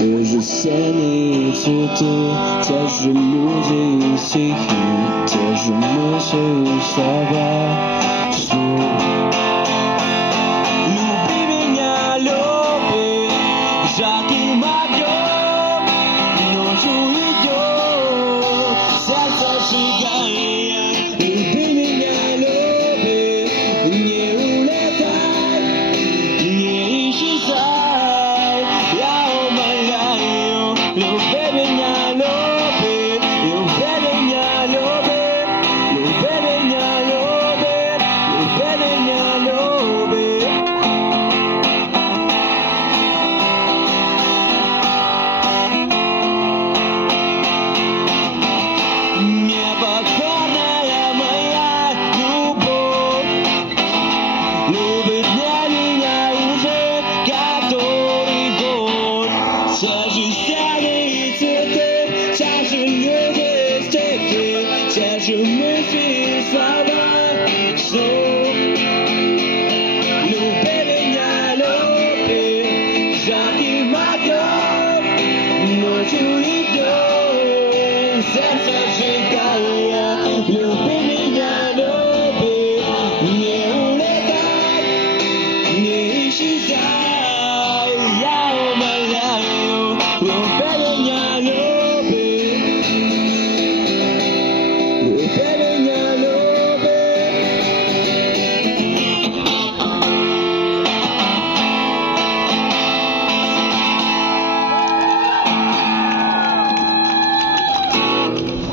Те же сцены и цветы, те же люди и стихи, те же мысли и слова вслух. Люби меня, люби, жарким огнем, ночью идет, сердце сжигая. Люби меня, люби, не улетай, не исчезай, я умоляю. Люби меня, люби, люби меня, люби, люби меня, люби, люби меня, люби. Непокорная моя любовь любит меня уже который год. Те же сцены и цветы, те же люди и стихи, те же мысли и слова вслух. Люби меня, люби, жарким огнем, ночью